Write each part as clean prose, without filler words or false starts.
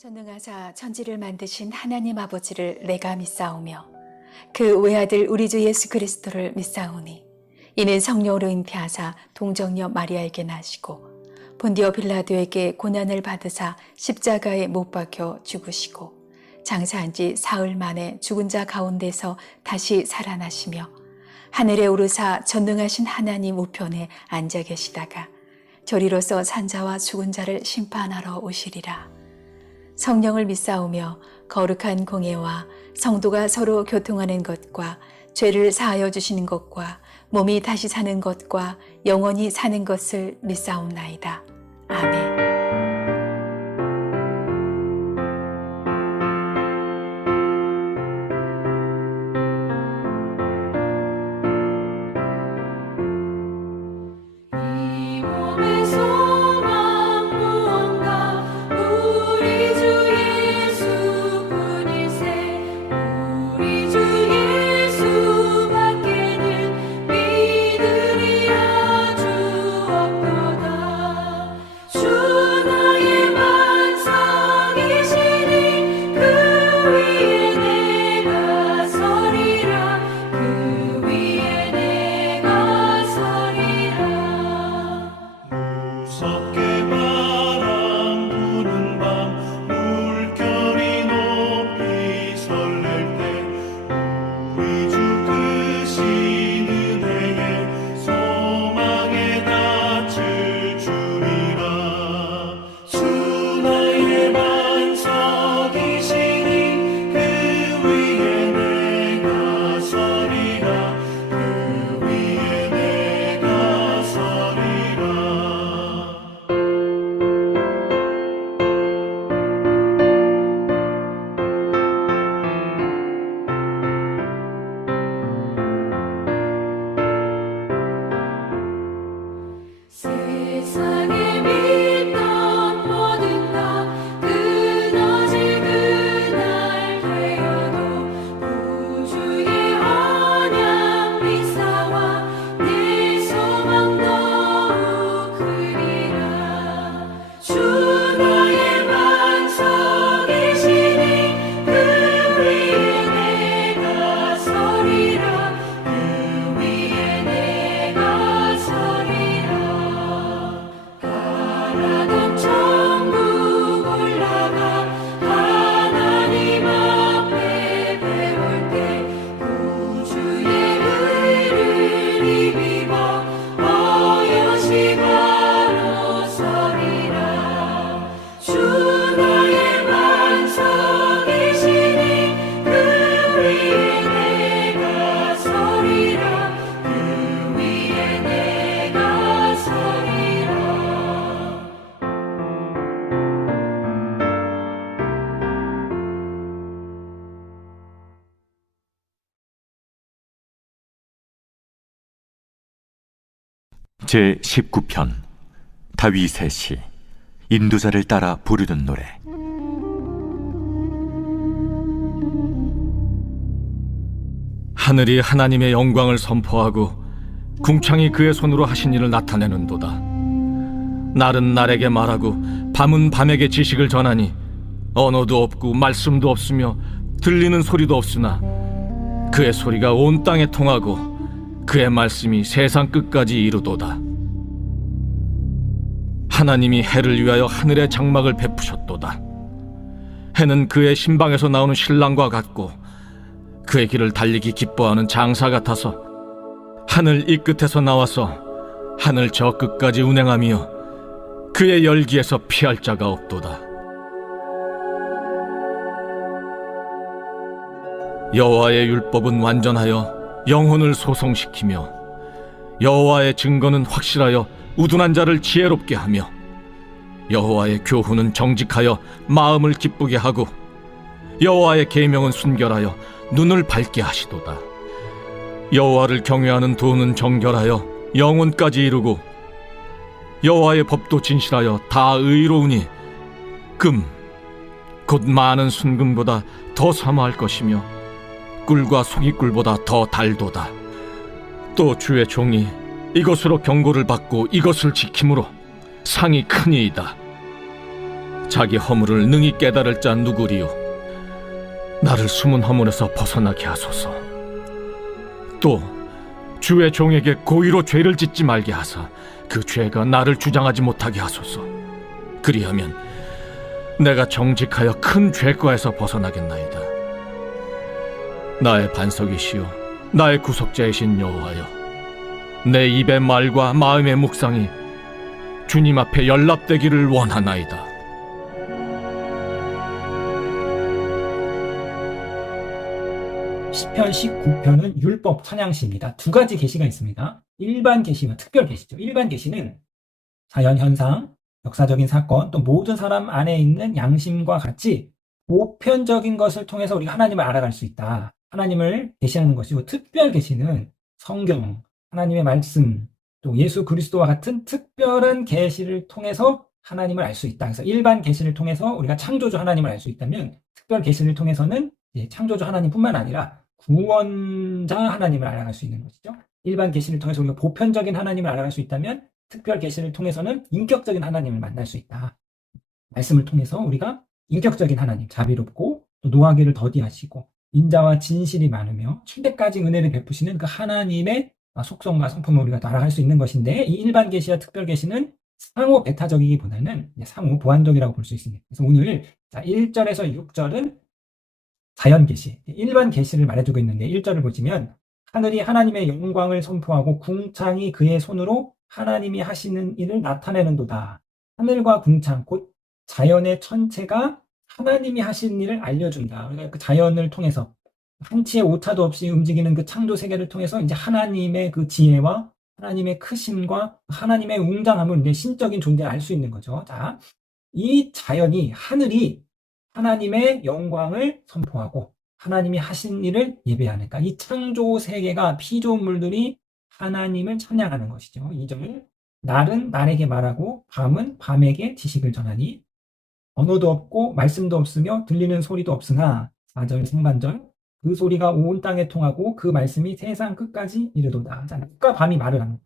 전능하사 천지를 만드신 하나님 아버지를 내가 믿사오며 그 외아들 우리 주 예수 그리스도를 믿사오니 이는 성령으로 잉태하사 동정녀 마리아에게 나시고 본디오 빌라도에게 고난을 받으사 십자가에 못 박혀 죽으시고 장사한 지 사흘 만에 죽은 자 가운데서 다시 살아나시며 하늘에 오르사 전능하신 하나님 우편에 앉아 계시다가 저리로서 산자와 죽은 자를 심판하러 오시리라. 성령을 믿사오며 거룩한 공예와 성도가 서로 교통하는 것과 죄를 사하여 주시는 것과 몸이 다시 사는 것과 영원히 사는 것을 믿사옵나이다. 아멘. 제19편 다윗의 시 인도자를 따라 부르는 노래. 하늘이 하나님의 영광을 선포하고 궁창이 그의 손으로 하신 일을 나타내는도다. 날은 날에게 말하고 밤은 밤에게 지식을 전하니 언어도 없고 말씀도 없으며 들리는 소리도 없으나 그의 소리가 온 땅에 통하고 그의 말씀이 세상 끝까지 이루도다. 하나님이 해를 위하여 하늘의 장막을 베푸셨도다. 해는 그의 신방에서 나오는 신랑과 같고 그의 길을 달리기 기뻐하는 장사 같아서 하늘 이 끝에서 나와서 하늘 저 끝까지 운행하며 그의 열기에서 피할 자가 없도다. 여호와의 율법은 완전하여 영혼을 소송시키며 여호와의 증거는 확실하여 우둔한 자를 지혜롭게 하며 여호와의 교훈은 정직하여 마음을 기쁘게 하고 여호와의 계명은 순결하여 눈을 밝게 하시도다. 여호와를 경외하는 도는 정결하여 영혼까지 이루고 여호와의 법도 진실하여 다 의로우니 금 곧 많은 순금보다 더 사모할 것이며 꿀과 송이꿀보다 더 달도다. 또 주의 종이 이것으로 경고를 받고 이것을 지킴으로 상이 크니이다. 자기 허물을 능히 깨달을 자 누구리요? 나를 숨은 허물에서 벗어나게 하소서. 또 주의 종에게 고의로 죄를 짓지 말게 하사 그 죄가 나를 주장하지 못하게 하소서. 그리하면 내가 정직하여 큰 죄과에서 벗어나겠나이다. 나의 반석이시요 나의 구속자이신 여호와여, 내 입의 말과 마음의 묵상이 주님 앞에 연락되기를 원하나이다. 시편 19편은 율법 찬양시입니다. 두 가지 계시가 있습니다. 일반 계시와 특별 계시죠. 일반 계시는 자연 현상, 역사적인 사건, 또 모든 사람 안에 있는 양심과 같이 보편적인 것을 통해서 우리가 하나님을 알아갈 수 있다. 하나님을 계시하는 것이고, 특별 계시는 성경, 하나님의 말씀, 또 예수 그리스도와 같은 특별한 계시를 통해서 하나님을 알 수 있다. 그래서 일반 계시를 통해서 우리가 창조주 하나님을 알 수 있다면, 특별 계시를 통해서는 창조주 하나님뿐만 아니라 구원자 하나님을 알아갈 수 있는 것이죠. 일반 계시를 통해서 우리가 보편적인 하나님을 알아갈 수 있다면, 특별 계시를 통해서는 인격적인 하나님을 만날 수 있다. 말씀을 통해서 우리가 인격적인 하나님, 자비롭고 또 노하기를 더디하시고 인자와 진실이 많으며 천대까지 은혜를 베푸시는 그 하나님의 속성과 성품을 우리가 알아갈 수 있는 것인데, 이 일반 계시와 특별 계시는 상호 배타적이기보다는 상호 보완적이라고 볼 수 있습니다. 그래서 오늘 1절에서 6절은 자연 계시, 일반 계시를 말해주고 있는데, 1절을 보시면 하늘이 하나님의 영광을 선포하고 궁창이 그의 손으로 하나님이 하시는 일을 나타내는도다. 하늘과 궁창, 곧 자연의 천체가 하나님이 하시는 일을 알려준다. 그러니까 그 자연을 통해서 한치의 오차도 없이 움직이는 그 창조 세계를 통해서 이제 하나님의 그 지혜와 하나님의 크심과 하나님의 웅장함을 이제 신적인 존재를 알 수 있는 거죠. 자, 이 자연이, 하늘이 하나님의 영광을 선포하고 하나님이 하신 일을 예배하는, 그러니까 이 창조 세계가, 피조물들이 하나님을 찬양하는 것이죠. 2절, 날은 날에게 말하고 밤은 밤에게 지식을 전하니 언어도 없고 말씀도 없으며 들리는 소리도 없으나, 4절 상반절, 그 소리가 온 땅에 통하고 그 말씀이 세상 끝까지 이르도다. 자, 낮과 밤이 말을 하는,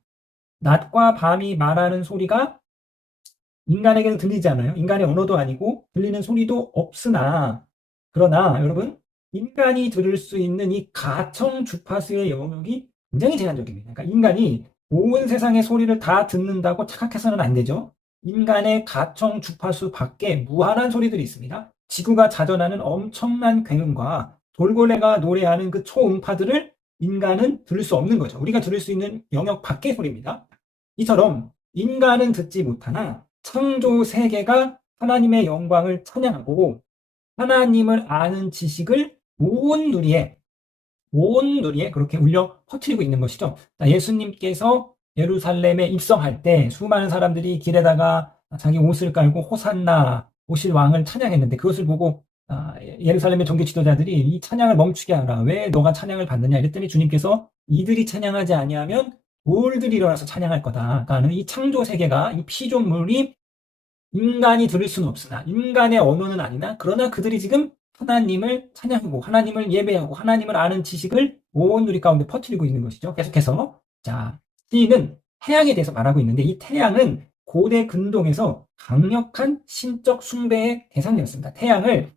낮과 밤이 말하는 소리가 인간에게는 들리지 않아요. 인간의 언어도 아니고 들리는 소리도 없으나, 그러나 여러분, 인간이 들을 수 있는 이 가청 주파수의 영역이 굉장히 제한적입니다. 그러니까 인간이 온 세상의 소리를 다 듣는다고 착각해서는 안 되죠. 인간의 가청 주파수 밖에 무한한 소리들이 있습니다. 지구가 자전하는 엄청난 굉음과 돌고래가 노래하는 그 초음파들을 인간은 들을 수 없는 거죠. 우리가 들을 수 있는 영역 밖의 소리입니다. 이처럼 인간은 듣지 못하나 창조 세계가 하나님의 영광을 찬양하고 하나님을 아는 지식을 온 누리에 그렇게 울려 퍼뜨리고 있는 것이죠. 예수님께서 예루살렘에 입성할 때 수많은 사람들이 길에다가 자기 옷을 깔고 호산나, 오실 왕을 찬양했는데, 그것을 보고 예루살렘의 종교 지도자들이 이 찬양을 멈추게 하라, 왜 너가 찬양을 받느냐 이랬더니 주님께서 이들이 찬양하지 아니하면 돌들이 일어나서 찬양할 거다. 그러니까 이 창조 세계가, 이 피조물이 인간이 들을 수는 없으나, 인간의 언어는 아니나, 그러나 그들이 지금 하나님을 찬양하고 하나님을 예배하고 하나님을 아는 지식을 온 누리 가운데 퍼뜨리고 있는 것이죠. 계속해서 시인은 태양에 대해서 말하고 있는데, 이 태양은 고대 근동에서 강력한 신적 숭배의 대상이었습니다. 태양을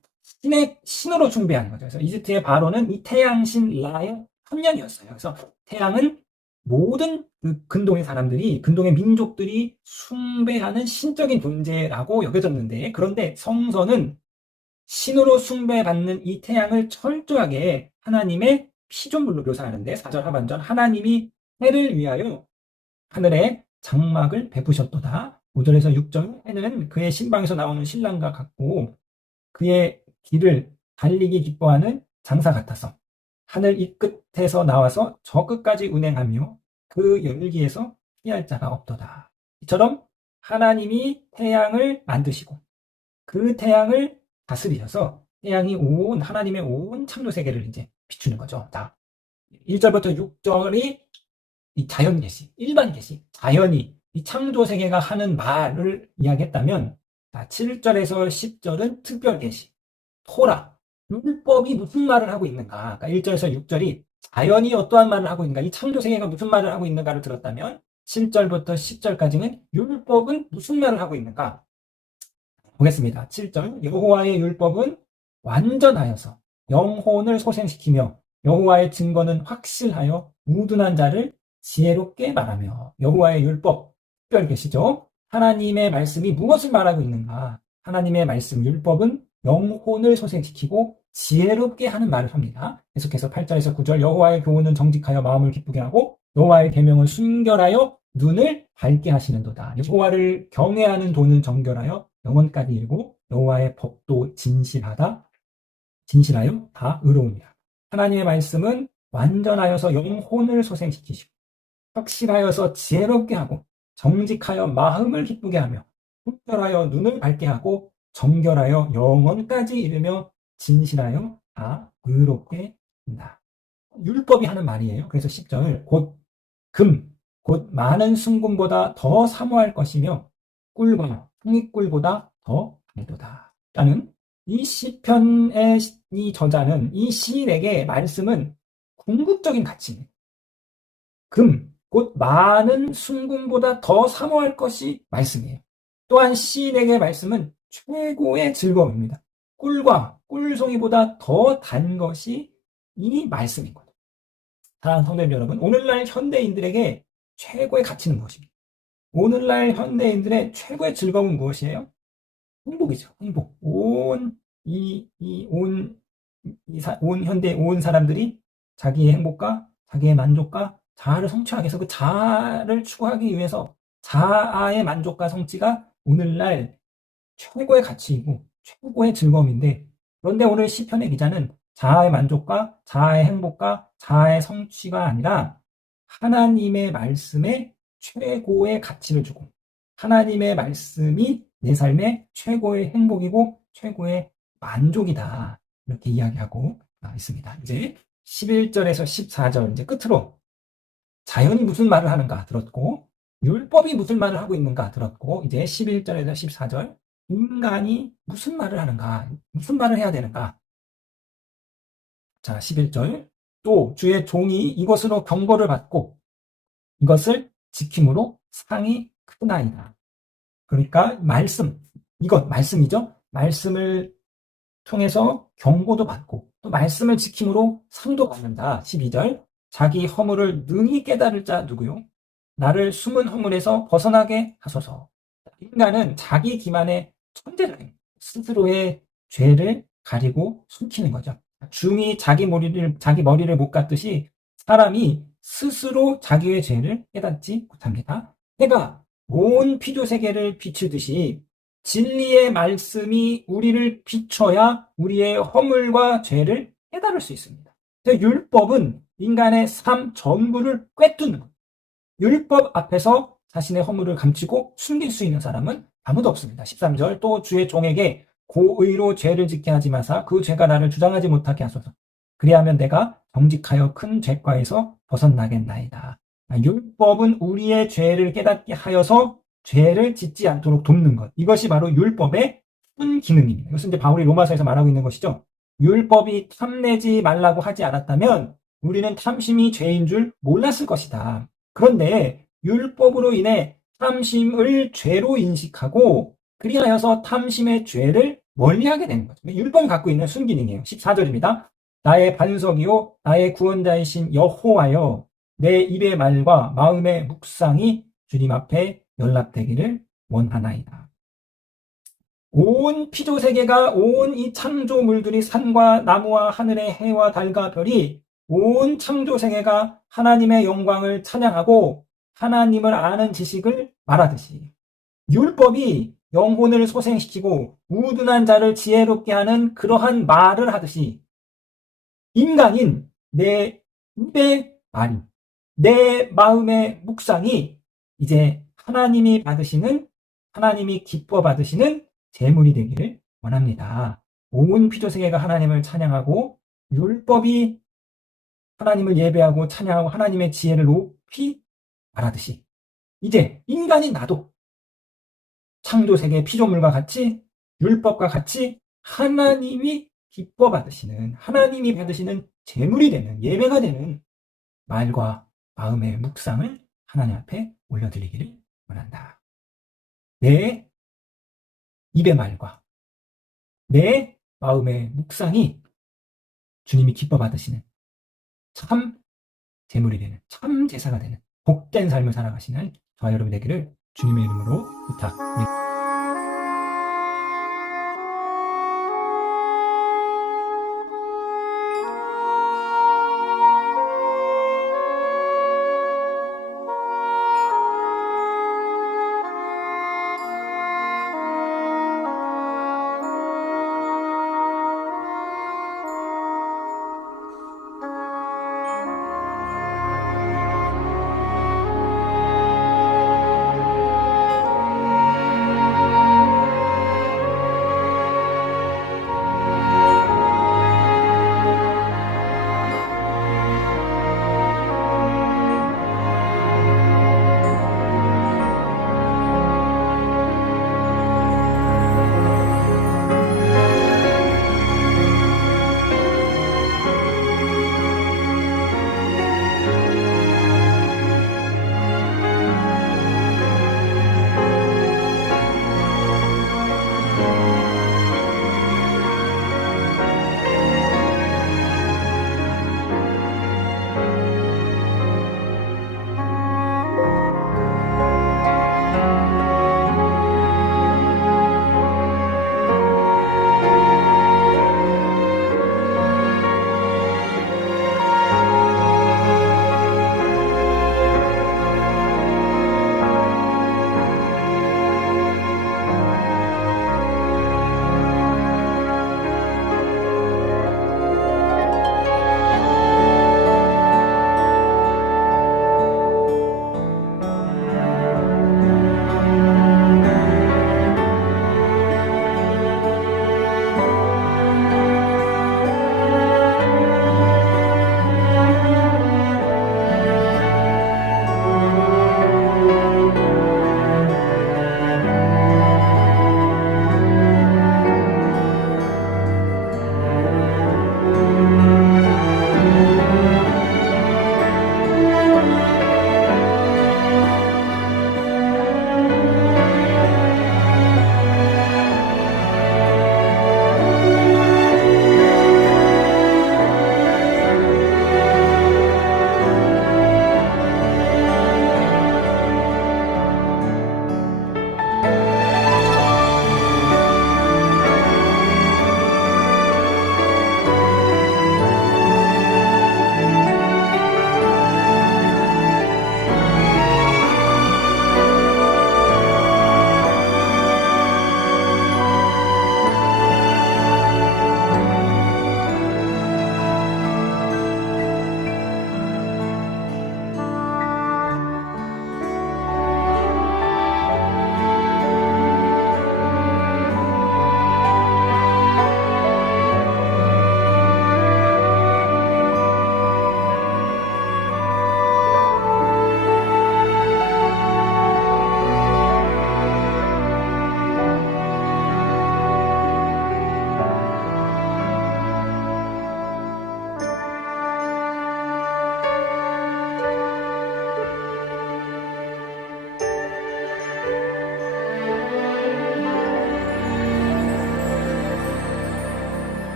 신으로 숭배하는 거죠. 그래서 이집트의 바로는 이 태양신 라의 천년이었어요. 그래서 태양은 모든 그 근동의 사람들이, 근동의 민족들이 숭배하는 신적인 존재라고 여겨졌는데, 그런데 성서는 신으로 숭배받는 이 태양을 철저하게 하나님의 피조물로 묘사하는데, 4절 하반절, 하나님이 해를 위하여 하늘에 장막을 베푸셨도다. 5절에서 6절, 해는 그의 신방에서 나오는 신랑과 같고 그의 길을 달리기 기뻐하는 장사 같아서 하늘 이 끝에서 나와서 저 끝까지 운행하며 그 열기에서 피할 자가 없도다. 이처럼 하나님이 태양을 만드시고 그 태양을 다스리셔서 태양이 온 하나님의 온 창조 세계를 이제 비추는 거죠. 자, 1절부터 6절이 이 자연 계시, 일반 계시, 자연이 이 창조 세계가 하는 말을 이야기했다면, 7절에서 10절은 특별 계시, 토라, 율법이 무슨 말을 하고 있는가. 그러니까 1절에서 6절이 자연이 어떠한 말을 하고 있는가, 이 창조 세계가 무슨 말을 하고 있는가를 들었다면, 7절부터 10절까지는 율법은 무슨 말을 하고 있는가. 보겠습니다. 7절 여호와의 율법은 완전하여서 영혼을 소생시키며 여호와의 증거는 확실하여 우둔한 자를 지혜롭게 말하며. 여호와의 율법 특별 계시죠? 하나님의 말씀이 무엇을 말하고 있는가? 하나님의 말씀 율법은 영혼을 소생시키고 지혜롭게 하는 말을 합니다. 계속해서 8절에서 9절 여호와의 교훈은 정직하여 마음을 기쁘게 하고 여호와의 계명을 순결하여 눈을 밝게 하시는도다. 여호와를 경외하는 도는 정결하여 영혼까지 이르고 여호와의 법도 진실하여 다 의로움이라. 하나님의 말씀은 완전하여서 영혼을 소생시키시고 확실하여서 지혜롭게 하고 정직하여 마음을 기쁘게 하며 순결하여 눈을 밝게 하고 정결하여 영혼까지 이르며 진실하여 다 의롭게 한다. 율법이 하는 말이에요. 그래서 10절 곧 많은 순금보다 더 사모할 것이며 꿀과 홍익꿀보다 더 달도다. 라는 이 시편의 이 저자는 이 시인에게 말씀은 궁극적인 가치입니다. 곧 많은 순금보다 더 사모할 것이 말씀이에요. 또한 시인에게 말씀은 최고의 즐거움입니다. 꿀과 꿀송이보다 더 단 것이 이 말씀이거든요. 사랑하는 성도님 여러분, 오늘날 현대인들에게 최고의 가치는 무엇입니까? 오늘날 현대인들의 최고의 즐거움은 무엇이에요? 행복이죠. 행복. 온 현대 온 사람들이 자기의 행복과 자기의 만족과 자아를 성취하기 위해서 그 자아를 추구하기 위해서 자아의 만족과 성취가 오늘날 최고의 가치이고 최고의 즐거움인데, 그런데 오늘 시편의 기자는 자아의 만족과 자아의 행복과 자아의 성취가 아니라 하나님의 말씀에 최고의 가치를 주고 하나님의 말씀이 내 삶의 최고의 행복이고 최고의 만족이다, 이렇게 이야기하고 있습니다. 이제 11절에서 14절 이제 끝으로 자연이 무슨 말을 하는가 들었고 율법이 무슨 말을 하고 있는가 들었고, 이제 11절에서 14절 인간이 무슨 말을 하는가, 무슨 말을 해야 되는가. 자, 11절 또 주의 종이 이것으로 경고를 받고 이것을 지킴으로 상이 크나이다. 그러니까 이것 말씀이죠. 말씀을 통해서 경고도 받고 또 말씀을 지킴으로 상도 받는다. 12절 자기 허물을 능히 깨달을 자 누구요? 나를 숨은 허물에서 벗어나게 하소서. 인간은 자기 기만의 천재라요. 스스로의 죄를 가리고 숨기는 거죠. 중이 자기 머리를 못 깎듯이 사람이 스스로 자기의 죄를 깨닫지 못합니다. 해가 온 피조세계를 비추듯이 진리의 말씀이 우리를 비춰야 우리의 허물과 죄를 깨달을 수 있습니다. 율법은 인간의 삶 전부를 꿰뚫는 겁니다. 율법 앞에서 자신의 허물을 감추고 숨길 수 있는 사람은 아무도 없습니다. 13절 또 주의 종에게 고의로 죄를 짓게 하지 마사 그 죄가 나를 주장하지 못하게 하소서. 그리하면 내가 정직하여 큰 죄과에서 벗어나겠나이다. 율법은 우리의 죄를 깨닫게 하여서 죄를 짓지 않도록 돕는 것. 이것이 바로 율법의 큰 기능입니다. 이것은 이제 바울이 로마서에서 말하고 있는 것이죠. 율법이 탐내지 말라고 하지 않았다면 우리는 탐심이 죄인 줄 몰랐을 것이다. 그런데 율법으로 인해 탐심을 죄로 인식하고 그리하여서 탐심의 죄를 멀리하게 되는 거죠. 율법이 갖고 있는 순기능이에요. 14절입니다. 나의 반석이요 나의 구원자이신 여호와여 내 입의 말과 마음의 묵상이 주님 앞에 연락되기를 원하나이다. 온 피조세계가 온 이 창조물들이 산과 나무와 하늘의 해와 달과 별이 온 창조세계가 하나님의 영광을 찬양하고 하나님을 아는 지식을 말하듯이 율법이 영혼을 소생시키고 우둔한 자를 지혜롭게 하는 그러한 말을 하듯이 인간인 내 입의 말이 내 마음의 묵상이 이제 하나님이 기뻐 받으시는 제물이 되기를 원합니다. 온 피조세계가 하나님을 찬양하고 율법이 하나님을 예배하고 찬양하고 하나님의 지혜를 높이 말하듯이 이제 인간인 나도 창조세계 피조물과 같이 율법과 같이 하나님이 기뻐 받으시는 하나님이 받으시는 제물이 되는 예배가 되는 말과 마음의 묵상을 하나님 앞에 올려드리기를 원한다. 내 입의 말과 내 마음의 묵상이 주님이 기뻐 받으시는 참 제물이 되는, 참 제사가 되는 복된 삶을 살아가시는 저와 여러분 되기를 주님의 이름으로 부탁드립니다.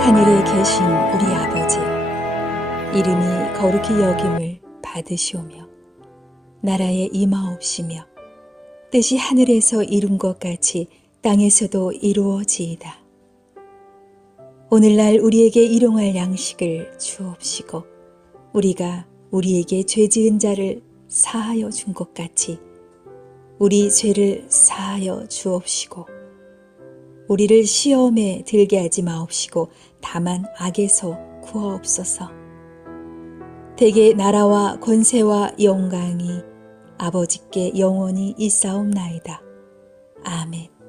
하늘에 계신 우리 아버지여, 이름이 거룩히 여김을 받으시오며 나라에 임하옵시며 뜻이 하늘에서 이룬 것 같이 땅에서도 이루어지이다. 오늘날 우리에게 일용할 양식을 주옵시고 우리가 우리에게 죄 지은 자를 사하여 준 것 같이 우리 죄를 사하여 주옵시고 우리를 시험에 들게 하지 마옵시고 다만 악에서 구하옵소서. 대개 나라와 권세와 영광이 아버지께 영원히 있사옵나이다. 아멘.